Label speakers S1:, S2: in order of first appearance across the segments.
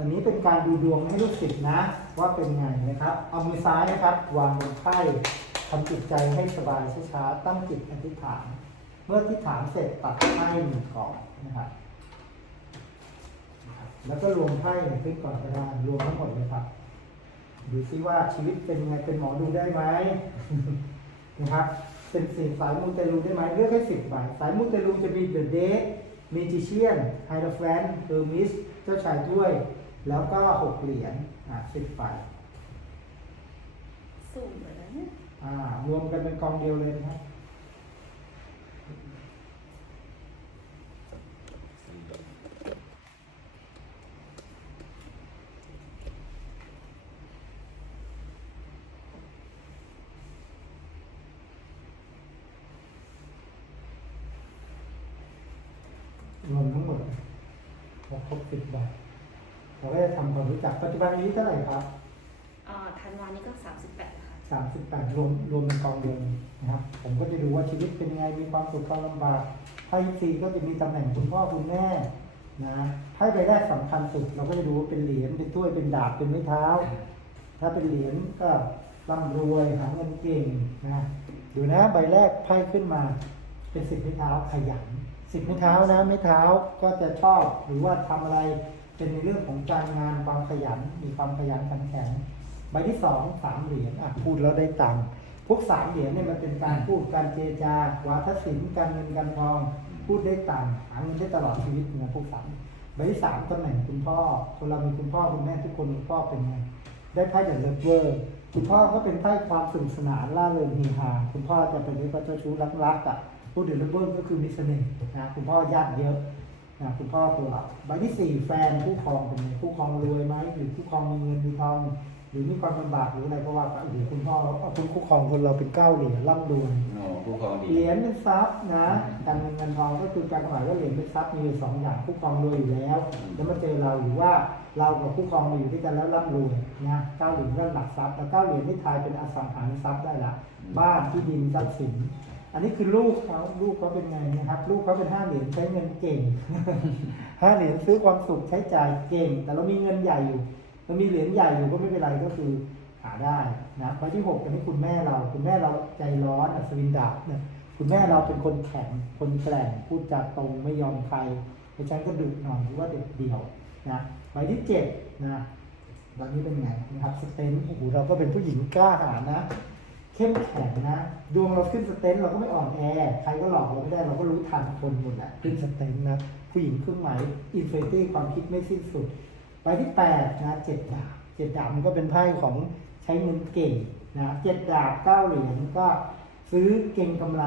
S1: อันนี้เป็นการดูดวงให้ลูกศิษย์นะ ว่าเป็นไงนะครับ เอามือซ้ายนะครับ วางบนไพ่ทำจิตใจให้สบายช้าๆตั้งจิตอธิษฐาน เมื่ออธิษฐานเสร็จตัดไพ่หนึ่งก่อนนะครับแล้วก็รวมไพ่ขึ้นก่อนก็ได้รวมทั้งหมดเลยครับดูซิว่าชีวิตเป็นไงเป็นหมอดูได้ไหมนะครับเป็นสิ่งสายมูเตลูได้ไหมเลือกให้สิบใบสายมูเตลูจะมีเดอะเดทมีจิเชียนไฮโดรแฟนเฮอร์มิส เจ้าชายถ้วย แล้วก็หกเหรียญอ่าสิบใบ
S2: สูงเหมือนนั้นเนี่ย
S1: อ่ารวมกันเป็นกองเดียวเลยนะครับรวมทั้งหมดเราครบสิบใบ เราก็จะทำความรู้จักปัจจุบันนี้เท่าไหร่ครับ
S2: อ่าธันวานี้ก็สามสิบแปดค่ะ
S1: สามสิบแปดรวมรวมเป็นกองเดียวนะครับ ผมก็จะดูว่าชีวิตเป็นยังไง มีความสุขความลำบากไพ่ซีก็จะมีตำแหน่งคุณพ่อคุณแม่นะไพ่ใบแรกสำคัญสุด เราก็จะดูว่าเป็นเหรียญ เป็นถ้วย เป็นดาบ เป็นไม้เท้า ถ้าเป็นเหรียญก็ร่ำรวยหาเงินเก่งนะ ดูนะใบแรกไพ่ขึ้นมา เป็นสิบไม้เท้าขยันสิบไม้เท้านะไม้เท้าก็จะชอบหรือว่าทำอะไร เป็นในเรื่องของการงานความขยันมีความขยันขันแข็งใบที่สองสามเหรียญอะพูดแล้วได้ตังค์พวกสามเหรียญเนี่ยมันเป็นการพูดการเจรจาวาทศิลป์การเงินการทอง พูดได้ตังค์หาเงินได้ตลอดชีวิตนะพวกสามใบที่สามตำแหน่งคุณพ่อ คนเรามีคุณพ่อคุณแม่ทุกคนคุณพ่อเป็นไงได้ไพ่อย่างเลิฟเวอร์คุณพ่อก็เป็นไพ่ความสนุกสนานล่าเริงเฮฮาคุณพ่อจะเป็นเรื่องเจ้าชู้รักๆอะพูดถึงเลิฟเวอร์ก็คือมีเสน่ห์นะคุณพ่อญาติเยอะ นะคุณพ่อตัวใบที่สี่แฟนคู่ครองเป็นไงคู่ครองรวยไหมหรือคู่ครองมีเงินมีทอง หรือมีความลำบากหรืออะไรก็ว่าไปหรือคุณพ่อเอาคุณคู่ครองคนเราเป็นเก้าเหรียญร่ำรวย
S3: โอ้ผู้ครองดี
S1: เหรียญเป็นทรัพย์นะการเงินเงินทองก็คือการหมายว่าเหรียญเป็นทรัพย์มีอยู่สองอย่างคู่ครองรวยอยู่แล้ว แล้วมาเจอเราหรือว่าเรากับคู่ครองมาอยู่ด้วยกันแล้วร่ำรวยนะเก้าเหรียญก็หลักทรัพย์แล้วเก้าเหรียญที่ทายเป็นอสังหาริมทรัพย์ได้ละบ้านที่ดินทรัพย์สิน อันนี้คือลูกเขาลูกเขาเป็นไงนะครับ ลูกเขาเป็นห้าเหรียญใช้เงินเก่งห้าเหรียญซื้อความสุขใช้จ่ายเก่ง แต่เรามีเงินใหญ่อยู่เรามีเหรียญใหญ่อยู่ก็ไม่เป็นไรก็คือหาได้นะใบที่หกอันนี้คุณแม่เรา คุณแม่เราใจร้อนอัศวินดาบเนี่ยคุณแม่เราเป็นคนแข็งคนแกร่งพูดจาตรงไม่ยอมใครเพราะฉะนั้นก็ดุหน่อยหรือว่าเด็ดเดี่ยวนะใบที่เจ็ดนะตอนนี้เป็นไงนะครับสเตนโอ้โหเราก็เป็นผู้หญิงกล้าหาญนะ เข้มแข็งนะ ดวงเราขึ้นสเตนเราก็ไม่อ่อนแอ ใครก็หลอกเราไม่ได้เราก็รู้ทันคนหมดแหละขึ้นสเตนนะ ผู้หญิงเครื่องหมายอินฟินิตี้ความคิดไม่สิ้นสุด ไปที่แปดนะเจ็ดดาบเจ็ดดาบมันก็เป็นไพ่ของใช้เงินเก่งนะเจ็ดดาบเก้าเหรียญก็ซื้อเก่งกำไร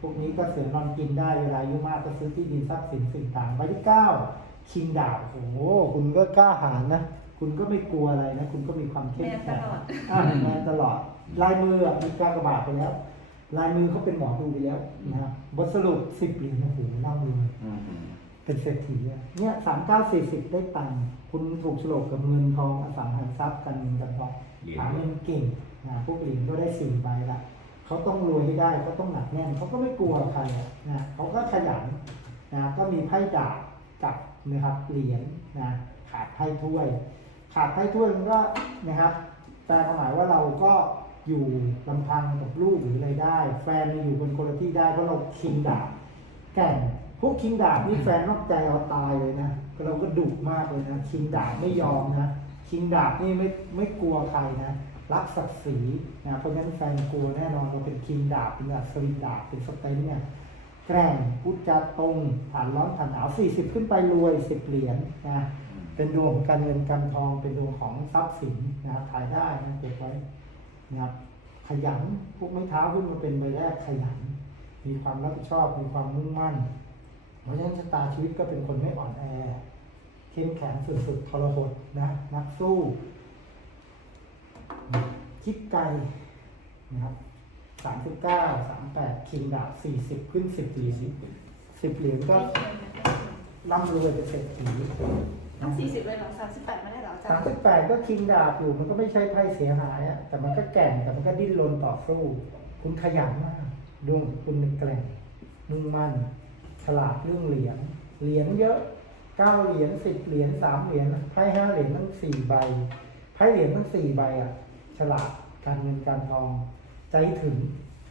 S1: พวกนี้ก็เสือนอนกินได้เวลาอายุมากก็ซื้อที่ดินทรัพย์สินสิ่งต่างไปที่เก้าคิงดาบโอ้โหคุณก็กล้าหาญนะ คุณก็ไม่กลัวอะไรนะ คุณก็มีความเข้ม
S2: แม่ต
S1: แข็ง
S2: ลอด
S1: อ่าแมนตลอด ลายมืออะมีการกระบาดไปแล้ว ลายมือเขาเป็นหมอดูไปแล้วนะครับบทสรุปสิบเหรียญโอ้โหเล่าเลย
S3: อืม
S1: เป็นเศรษฐีอะเนี่ยสามเก้าสี่สิบได้ตังค์คุณถูกโฉลกกับเงินทองอสังหาริมทรัพย์การเงินการทอง
S3: เหรียญ
S1: หาเงินเก่งนะพวกเหรียญก็ได้สี่ใบละเขาต้องรวยให้ได้เขาต้องหนักแน่นเขาก็ไม่กลัวใครอะนะเขาก็ขยันนะก็มีไพ่ดาบกับนะครับเหรียญนะขาดไพ่ถ้วย ขาดไพ่ถ้วยมันก็นะครับแปลความหมายว่าเราก็ อยู่ลำพังกับลูกหรืออะไรได้ แฟนเราอยู่บนคนละที่ได้เพราะเราคิงดาบแก่งพวกคิงดาบนี่แฟนนอกใจเอาตายเลยนะเราก็ดุมากเลยนะคิงดาบไม่ยอมนะคิงดาบนี่ไม่ไม่กลัวใครนะรักศักดิ์ศรีนะเพราะฉะนั้นแฟนกลัวแน่นอนเราเป็นคิงดาบเป็นอัศวินดาบเป็นสเตนเนี่ยแกร่งพูดจาตรงผ่านร้อนผ่านหนาว40ขึ้นไปรวย10เหรียญนะเป็นดวงการเงินการทองเป็นดวงของทรัพย์สินนะขายได้นะเก็บไว้ นะครับขยันพวกไม้เท้าขึ้นมาเป็นใบแรกขยัน มีความรับผิดชอบมีความมุ่งมั่น เพราะฉะนั้นชะตาชีวิตก็เป็นคนไม่อ่อนแอเข้มแข็งสุดๆทรหดนะนักสู้ คิดไกลนะครับสามสิบเก้าสามแปดคิงดาบสี่สิบขึ้นสิบเหรียญสิบเหรียญก็ร่ำรวยเป็นเศรษฐี
S2: ต้องสี่สิบเลยเหรอสามสิบแปดไม่ได้เหรออาจา
S1: สารม
S2: ย์
S1: สิบแปดก็คิงดาบอยู่มันก็ไม่ใช่ไพ่เสียหายอะแต่มันก็แกร่งแต่มันก็ดิ้นรนต่อสู้ คุณขยันมากดวงคุณเป็นแกร่งมุ่งมั่นฉลาดเรื่องเหรียญเหรียญเยอะเก้าเหรียญสิบเหรียญสามเหรียญไพ่ห้าเหรียญทั้งสี่ใบไพ่เหรียญทั้งสี่ใบอะฉลาดการเงินการทอง ใจถึง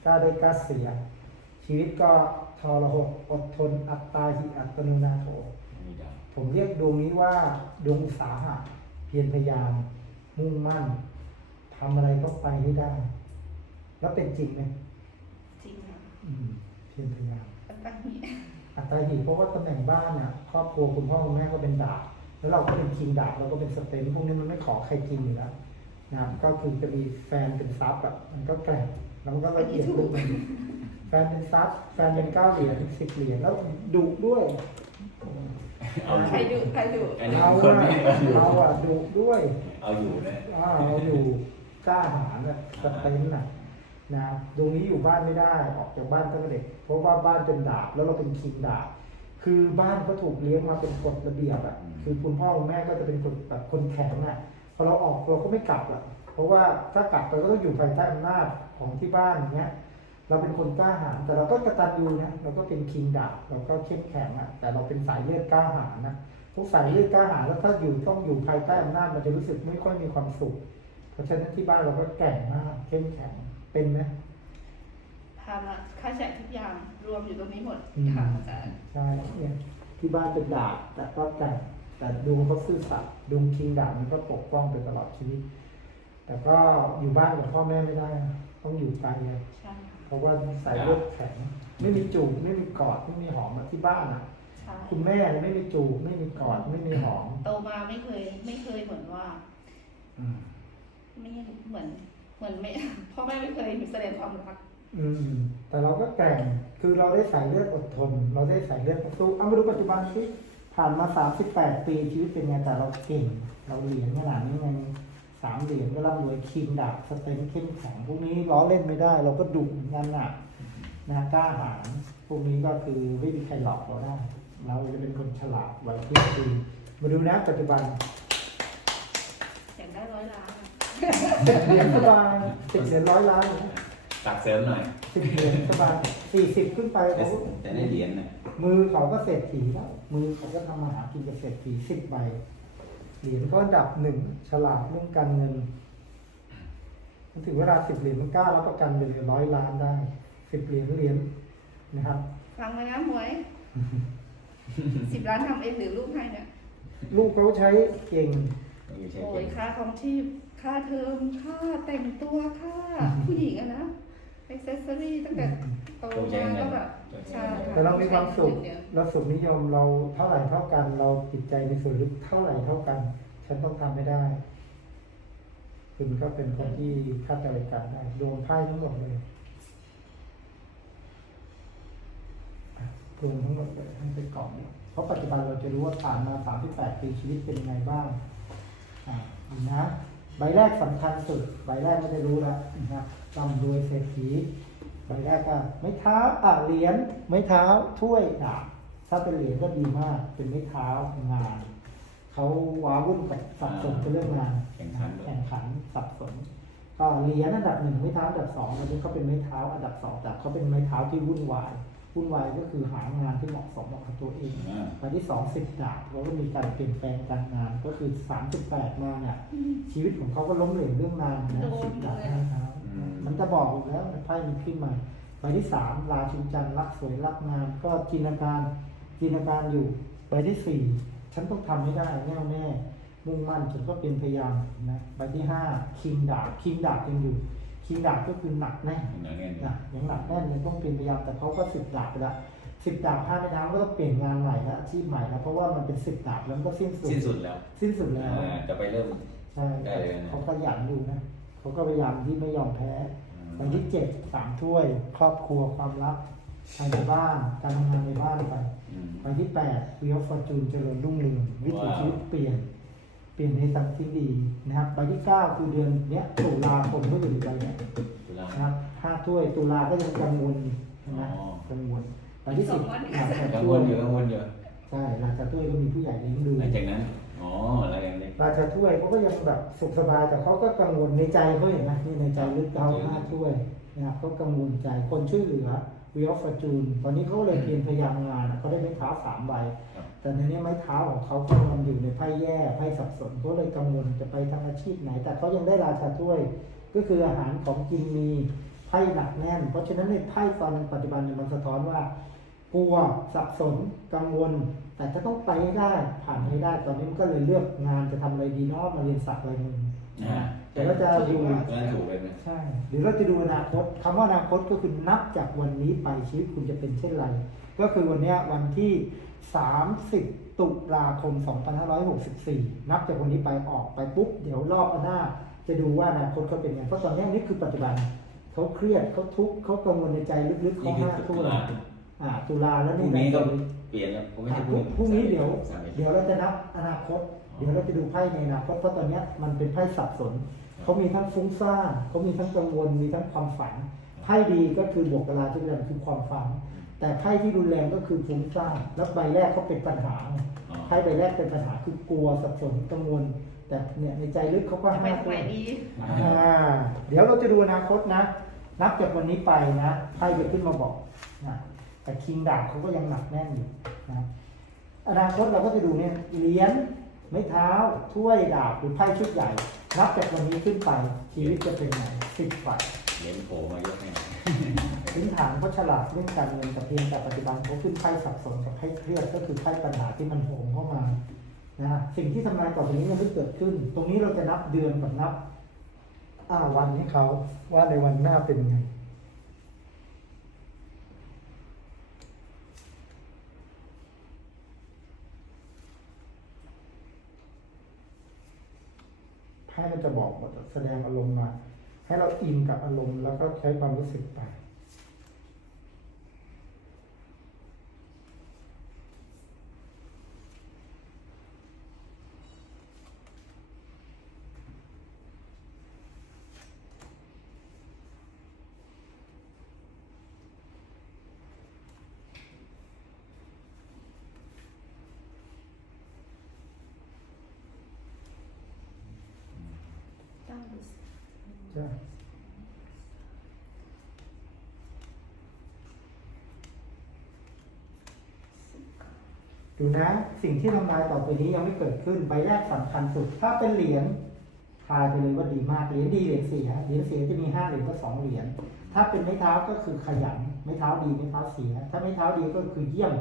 S1: กล้าได้กล้าเสีย ชีวิตก็ทรหดอดทนอัตตาหิอัตโนนาโถ ผมเรียกดวงนี้ว่าดวงอุตสาหะเพียรพยายาม มุ่งมั่นทำอะไรก็ไปให้ได้ แล้วเป็นจริงไหม
S2: จริงค่ะ
S1: อืมเพียรพยายาม
S2: ตั้งแต่นี้
S1: อัตราหิเพราะว่าตำแหน่งบ้านเนี่ยครอบครัวคุณพ่อคุณแม่ก็เป็นดาบแล้วเราก็เป็นคิงดาบเราก็เป็นสเตนพวกนี้มันไม่ขอใครกินอยู่แล้วนะครับก็คือจะมีแฟนเป็นซับอะมันก็แกร่งแล้วมันก็ละเอียดลูกมันแฟนเป็นซับแฟนเป็นเก้าเหรียญสิบเหรียญแล้วดุด้วย
S3: เอา
S2: ใครดูใครดู
S3: อันนี้
S1: เรา
S3: คน
S1: อะ
S3: ไม่เอาอยู่
S1: เราอะดุด้วย
S3: เอาอยู่นะ
S1: อ่าเราอยู่กล้าหาญอะสเตนน่ะนะครับตรงนี้อยู่บ้านไม่ได้ออกจากบ้านตั้งแต่เด็ก เพราะว่าบ้านเป็นดาบแล้วเราเป็นคิงดาบ คือบ้านก็ถูกเลี้ยงมาเป็นกฎระเบียบอะคือคุณพ่อคุณแม่ก็จะเป็นคนแบบคนแข็งอะพอเราออกเราก็ไม่กลับอะเพราะว่าถ้ากลับเราก็ต้องอยู่ภายใต้อำนาจของที่บ้านอย่างเงี้ย เราเป็นคนกล้าหาญแต่เราก็กระตันยูนะเราก็เป็นคิงดาบเราก็เข้มแข็งอะแต่เราเป็นสายเลือดกล้าหาญนะทุกสายเลือดกล้าหาญแล้วถ้าอยู่ต้องอยู่ภายใต้อำนาจมันจะรู้สึกไม่ค่อยมีความสุข เพราะฉะนั้นที่บ้านเราก็แกร่งมากเข้มแข็งเป็นไหม
S2: ภาระค่าใช้จ่ายทุกอย่างรวมอยู่ตรงนี้หมด
S1: อืม
S2: ค่ะอาจารย์
S1: ใช่เนี่ยที่บ้านเป็นดาบแต่ก็แกร่งแต่ดวงเขาซื่อสัตย์ดวงคิงดาบมันก็ปกป้องไปตลอดชีวิตแต่ก็อยู่บ้านกับพ่อแม่ไม่ได้นะต้องอยู่ไกลเลย
S2: ใช่ค่ะ
S1: เพ ราะว่าสายเลือดแข็ง ไม่มีจูบไม่มีกอดไม่มีหอมแบบที่บ้านอะ
S2: ใช่
S1: คุณแม่เนี่ยไม่มีจูบไม่มีกอดไม่มีหอม
S2: โตมาไม่เคย ไม่เคยเหมือนว่า
S1: อืม
S2: ไม่เหมือน เหมือนไม่ พ่อแม่ไม่เคยแสดงความรัก
S1: อืม แต่เราก็แกร่งคือเราได้สายเลือดอดทน เราได้สายเลือดสู้เอามาดูปัจจุบันสิผ่านมาสามสิบแปดปีชีวิตเป็นไงแต่เราเก่ง เราเหรียญขนาดนี้ไง สามเหรียญก็ร่ำรวยคิงดาบสเตนเข้มแข็งพวกนี้ล้อเล่นไม่ได้ เราก็ดุเหมือนกันน่ะนะกล้าหาญพวกนี้ก็คือไม่มีใครหลอกเราได้ เราจะเป็นคนฉลาดไหวพริบดีมาดูนะปัจจุบัน
S2: อยากได้ร้อยล้านอะ
S1: สิบเหรียญสบายสิบเหรียญร้อยล้าน
S3: ตักเสริมหน่อย
S1: สิบเหรียญสบายสี่สิบขึ้นไป
S3: แต่
S1: เขา
S3: แต่ได้เหรียญนะ
S1: มือเขาก็เศรษฐีแล้วมือเขาก็ทำมาหากินกับเศรษฐีสิบใบ เหรียญก็อันดับหนึ่งฉลาดเรื่องการเงินมันถึงเวลาสิบเหรียญมันกล้ารับประกันเป็นร้อยล้านได้สิบเหรียญเหรียญนะครับ
S2: ฟังไว้นะหมวยสิบล้านทำเองหรือลูกให้เนี่ย
S1: ลูกเขาใช้เก่ง
S3: ไม่ใช่
S2: โอ้
S3: เก่
S2: ย
S3: ง
S2: ค่าของชีพค่าเทอมค่าแต่งตัวค่าผู้หญิงอะนะ อ c เซสซอรี่ตั้งแต่โต
S3: ต้องใช้
S2: มา
S3: เงิ
S2: ก็
S3: น
S2: แบบใช่
S1: แต่เรามีความสุข
S2: เดี๋ยว
S1: เราสุขนิยมเราเท่าไหร่เท่ากัน เราจิตใจในส่วนลึกเท่าไหร่เท่ากัน ฉันต้องทำไม่ได้ คุณก็เป็นคนที่คาดการณ์การได้ดวงไพ่ทั้งหมดเลยอะดวงทั้งหมดเลยให้ไปกล่องเนี่ยเพราะปัจจุบันเราจะรู้ว่าผ่านมา 38 ปีชีวิตเป็นยังไงบ้าง อะดูนะ ใบแรกสำคัญสุด ใบแรกไม่ได้รู้แล้วนะครับร่ำรวยเศรษฐีใบแรกก็ไม้เท้าอะเหรียญไม้เท้าถ้วยดาบถ้าเป็นเหรียญก็ดีมาก เป็นไม้เท้างานเขาว้าวุ่นกับสับสนกับเรื่องงาน
S3: แข่งขันด้วย
S1: แข่งขันสับสนก็เหรียญอันดับหนึ่งไม้เท้าอันดับสองอันนี้เขาเป็นไม้เท้าอันดับสองแต่เขาเป็นไม้เท้าที่วุ่นวาย วุ่นวายก็คือหางานที่เหมาะสมกับตัวเอง
S3: อ่า
S1: ใบที่สองสิบดาบเขาก็มีการเปลี่ยนแปลงการงานก็คือสามสิบแปดมาเนี่ยชีวิตของเขาก็ล้มเหลวเรื่องงานนะสิบดาบนะครับ
S3: อืม
S1: มันจะบอกอยู่แล้วไพ่มันขึ้นมาใบที่สามราชินจันทร์รักสวยรักงามก็จินตนาการจินตนาการอยู่ใบที่สี่ฉันต้องทำให้ได้แน่วแน่ มุ่งมั่นฉันก็เป็นพยายามนะใบที่ห้าคิงดาบคิงดาบยังอยู่ คิงดาบก็คือหนักแน่
S3: หนังเงิน
S1: นะยังหนักแน่นยังต้องเป็นพยายามแต่เขาก็สิบดาบไปละสิบดาบห้าแม่น้ำก็ต้องเปลี่ยนงานใหม่ละอาชีพใหม่แล้วเพราะว่ามันเป็นสิบดาบแล้วมันก็สิ้นสุด
S3: สิ้นสุดแล้ว
S1: สิ้นสุดแล้ว
S3: อ่าจะไปเริ่ม
S1: ใช่
S3: ได้เลยนะ
S1: เขาก็หยันอยู่นะเขาก็พยายามที่ไม่ยอมแพ้วันที่เจ็ดสามถ้วย ครอบครัวความรักภายในบ้านการทำงานในบ้านไป
S3: อืม
S1: วันที่แปดวิวฟอร์จูนเจริญรุ่งเรืองวิถี
S3: ว้าว
S1: ชีวิตเปลี่ยน เปลี่ยนในทางที่ดีนะครับใบที่เก้าคือเดือนเนี้ยตุลาคมก็อยู่ในใบเนี้ย
S3: ตุลา
S1: นะครับห้าถ้วยตุลาก็ยังกังวลใช่ไหม
S3: อ๋อ
S1: กังวลใบที่สิบหลังจาก
S3: กังว
S1: ถ้วย
S3: ลอยู่กังวลอยู่
S1: ใช่หลังจากถ้วยก็มีผู้ใหญ่เลี้ยงดู
S3: หลังจากนั้นอ๋ออะไรกันเนี่ย
S1: ราชาถ้วยเขาก็ยังแบบสุขสบายแต่เขาก็กังวลในใจเขาเห็นไหมนี่ในใจลึกเขาห้าถ้วยนะครับเขากังวลใจคนช่วยเหลือ Wheel of Fortune ตอนนี้เขาเลยเพียรพยายามงานอะเขาได้ไม้เท้าสามใบ
S3: ครับ
S1: แต่ในนี้ไม้เท้าของเขากำลังอยู่ในไพ่แย่ไพ่สับสนเขาเลยกังวลจะไปทำอาชีพไหน แต่เขายังได้ราชาถ้วย ก็คืออาหารของกินมีไพ่หนักแน่น เพราะฉะนั้นในไพ่ตอนปัจจุบันเนี่ยมันสะท้อนว่ากลัวสับสนกังวล แต่ถ้าต้องไปให้ได้ผ่านให้ได้ ตอนนี้มันก็เลยเลือกงานจะทำอะไรดีเนาะมาเรียนสักอะไรมึง
S3: อ่า
S1: เดี๋ยวเราจะดู
S3: ตอนนั้นถูกเลยนะ
S1: ใช่ หรือเราจะดูอนาคตคำว่าอนาคตก็คือนับจากวันนี้ไปชีวิตคุณจะเป็นเช่นไร ก็คือวันเนี้ยวันที่ 30 ตุลาคม 2564 นับจากวันนี้ไปออกไปปุ๊บ เดี๋ยวรอบหน้า จะดูว่าอนาคตเขาเป็นไงเพราะตอนนี้นี่คือปัจจุบันเขาเครียดเขาทุกข์เขากังวลในใจลึกๆเขา
S3: นี่คือ
S1: ห้า
S3: ตุ
S1: ทุก
S3: ลา
S1: อ่าตุลาแล้ว
S3: พรุ่
S1: นี่
S3: งนี้ก็
S1: แหละ
S3: เปลี่ยนแล้วผมไม่
S1: อ่า
S3: ใช่
S1: พรุ่งพรุ่งนี้เดี๋ยว
S3: สามเอ็ด
S1: เดี๋ยวเราจะนับอนาคต เดี๋ยวเราจะดูไพ่ในอนาคตเพราะตอนเนี้ยมันเป็นไพ่สับสน เขามีทั้งฟุ้งซ่านเขามีทั้งกังวล มีทั้งความฝัน ไพ่ดีก็คือบวกกบลาที่เรียนคือความฝัน แต่ไพ่ที่รุนแรงก็คือฟุ้งซ่าน แล้วใบแรกเขาเป็นปัญหาไง
S3: อ๋อ
S1: ไพ่ใบแรกเป็นปัญหาคือกลัวสับสนกังวล แต่เนี่ยในใจลึกเขาก็
S2: ทำไม
S1: ห้า
S2: ส
S1: ตัว
S2: มัยนี้
S1: อ่าเดี๋ยวเราจะดูอนาคตนะ นับจากวันนี้ไปนะไพ่จะขึ้นมาบอกนะแต่คิงดาบเขาก็ยังหนักแน่นอยู่นะอนาคตเราก็จะดูเนี่ยเหรียญไม้เท้าถ้วยดาบหรือไพ่ชุดใหญ่ นับจากวันนี้ขึ้นไปชีวิตจะเป็นไงสิบใบ
S3: เหรียญโผล่มาเยอะแน่
S1: พื้นฐานเขาฉลาดเรื่องการเงินแต่เพียงแต่ปัจจุบันเขาขึ้นไพ่สับสนกับไพ่เครียดก็คือไพ่ปัญหาที่มันโหมเข้ามานะสิ่งที่ทำงานต่อไปนี้ยังไม่เกิดขึ้น ตรงนี้เราจะนับเดือนกับนับอ้าวันให้เขาว่าในวันหน้าเป็นไง ไพ่มันจะบอกหมดแสดงอารมณ์มา ให้เราอินกับอารมณ์แล้วก็ใช้ความรู้สึกไป ใช่ดูนะ สิ่งที่ทำลายต่อไปนี้ยังไม่เกิดขึ้นใบแรกสำคัญสุด ถ้าเป็นเหรียญทายไปเลยว่าดีมากเหรียญดีเหรียญเสียเหรียญเสียจะมีห้าเหรียญก็สองเหรียญถ้าเป็นไม้เท้าก็คือขยันไม้เท้าดีไม้เท้าเสีย ถ้าไม้เท้าดีก็คือเยี่ยม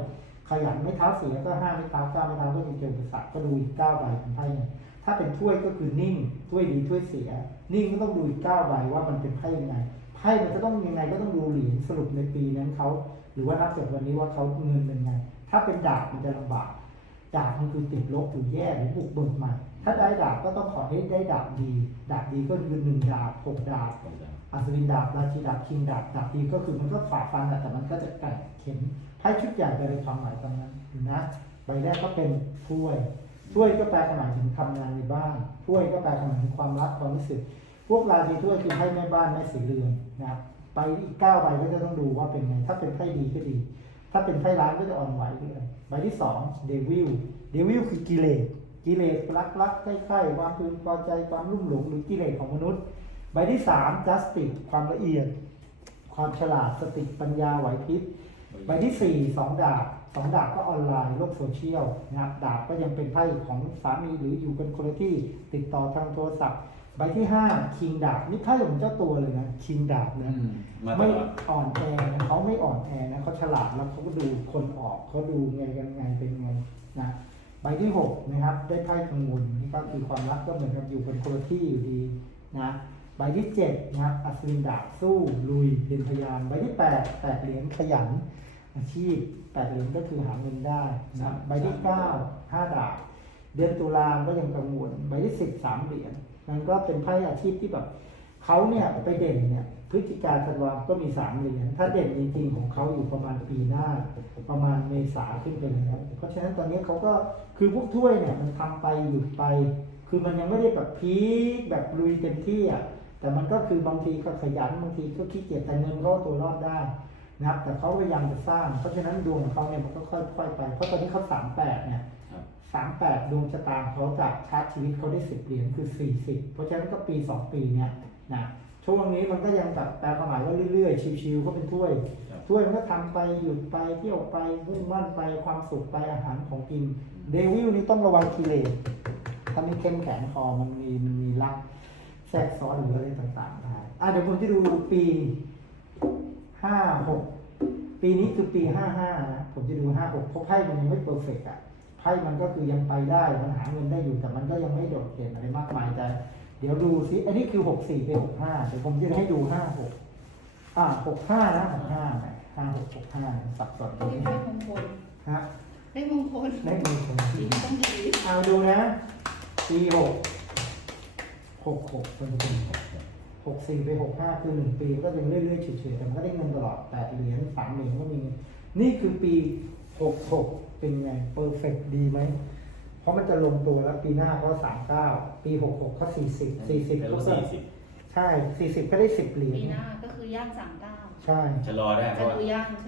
S1: ขยันไม้เท้าเสียก็ห้าไม้เท้าเก้าไม้เท้าก็จะเจออุปสรรคก็ดูอีกเก้าใบเป็นไพ่เนี่ย ถ้าเป็นถ้วยก็คือนิ่งถ้วยดีถ้วยเสีย นิ่งก็ต้องดูอีกเก้าใบว่ามันเป็นไพ่ยังไงไพ่มันจะต้องยังไงก็ต้องดูเหรียญสรุปในปีนั้นเขาหรือว่านับจากวันนี้ว่าเขาเงินเป็นไง ถ้าเป็นดาบมันจะลำบากดาบมันคือติดลบหรือแย่หรือบุกเบิกใหม่ถ้าได้ดาบก็ต้องขอให้ได้ดาบดี ดาบดีก็คือหนึ่งดาบหกดาบอัศวินดาบราชีดาบคิงดาบดาบดีก็คือมันก็ฝ่าฟันแต่มันก็จะกัดเข็นไพ่ชุดใหญ่ไปเลยความหมายตรงนั้นนะใบแรกก็เป็นถ้วย ถ้วยก็แปลความหมายถึงทำงานในบ้านถ้วยก็แปลความหมายถึงความรักความรู้สึก พวกราศีถ้วยคือให้แม่บ้านแม่สีเรือนนะครับไปอีกเก้าใบก็จะต้องดูว่าเป็นไง ถ้าเป็นไพ่ดีก็ดี ถ้าเป็นไพ่ร้ายก็จะอ่อนไหวด้วยใบที่สองเดวิลเดวิลคือกิเลสกิเลสรักรักใกล้ๆความพึงพอใจความรุ่มหลงหรือกิเลสของมนุษย์ ใบที่สามจัสติความละเอียด ความฉลาดสติปัญญาไหวพริบใบที่สี่สองดาบ สองดาบก็ออนไลน์โลกโซเชียลนะครับดาบก็ยังเป็นไพ่ของสามีหรืออยู่กันคนละที่ติดต่อทางโทรศัพท์ ใบที่ห้าคิงดาบนี่ไพ่ของเจ้าตัวเลยนะคิงดาบ
S3: อื
S1: นะ
S3: มมาต
S1: ไม่
S3: ลอด
S1: อ่อนแอนะเขาไม่อ่อนแอนะเขาฉลาดแล้วเขาก็ดูคนออกเขาดูไงกันไงเป็นไงนะใบที่หกนะครับได้ไพ่กังวลนี่ก็คือความรักก็เหมือนกับอยู่เป็นคนละที่อยู่ดีนะใบที่เจ็ดนะครับอัศวินดาบสู้ลุยเป็นพยานใบที่แปดแปดเหรียญขยันอาชีพ แปดเหรียญก็คือหาเงินได้นะใบที่เก้าห้าดาบเดือนตุลาก็ยังกังวลใบที่สิบสามเหรียญนั่นก็เป็นไพ่อาชีพที่แบบเขาเนี่ยไปเด่นเนี่ยพฤศจิกาธันวาก็มีสามเหรียญถ้าเด่นจริงๆของเขาอยู่ประมาณปีหน้า ประมาณเมษาขึ้นไปแล้วเพราะฉะนั้นตอนนี้เขาก็คือพวกถ้วยเนี่ยมันทำไปหยุดไป คือมันยังไม่ได้แบบพีคแบบลุยเต็มที่อะแต่มันก็คือบางทีก็ขยันบางทีก็ขี้เกียจแต่เงินเขาก็ตัวรอดได้ นะครับ แต่เขาพยายามจะสร้าง เพราะฉะนั้นดวงของเขาเนี่ยมันก็ค่อยๆไป เพราะตอนนี้เขาสามแปดเนี่ย
S3: ครับ
S1: สามแปดดวงชะตาของเขาจากชาร์จชีวิตเขาได้สิบเหรียญคือสี่สิบเพราะฉะนั้นก็ปีสองปีเนี่ยนะช่วงนี้มันก็ยังแบบแปลความหมายว่าเรื่อยๆ ชิวๆก็เป็นถ้วย
S3: ครับ
S1: ถ้วยมันก็ทำไปหยุดไปเที่ยวไปมุ่งมั่นไปความสุขไปอาหารของกิน เดวิลนี่ต้องระวังกิเลสถ้ามันเข้มแข็งพอมันมีมันมีรักแทรกซ้อนหรืออะไรต่างๆได้อะเดี๋ยวผมจะดูปี ห้าหกปีนี้คือปีห้าห้านะผมจะดูห้าหกเพราะไพ่มันยังไม่เพอร์เฟกต์อะไพ่มันก็คือยังไปได้มันหาเงินได้อยู่แต่มันก็ยังไม่โดดเด่นอะไรมากมายแต่เดี๋ยวดูซิอันนี้คือหกสี่ไปหกห้าเดี๋ยวผมจะให้ดูห้าหกอ่าหกห้านะหกห้าห้าหกหกห้าสับสนตรง
S2: เล
S1: นี้
S2: ขมงคล
S1: ฮะ
S2: เลขมงคล
S1: เลขมงคล
S2: ดีต้องดี
S1: เอาดูนะปีหกหกหกเป็นเป็น หกสี่ไปหกห้าคือหนึ่งปีก็ยังเรื่อยๆเฉยๆแต่มันก็ได้เงินตลอดแปดเหรียญสามเหรียญก็มีเงินนี่คือปีหกหกเป็นไงเปอร์เฟกดีไหม เพราะมันจะลงตัวแล้วปีหน้าก็สามเก้าปีหกหกก็สี่สิบสี่สิบ
S3: เป็น
S1: ก็
S3: สี่สิบ
S1: ใช่สี่สิบก็ได้สิบเหรียญ
S2: ปีหน้าก็คือย่างสามเก้า
S1: ใช่
S3: ชะลอได้เพ
S2: จะ
S3: ราะว่า
S2: ดูย่างใช่ไหม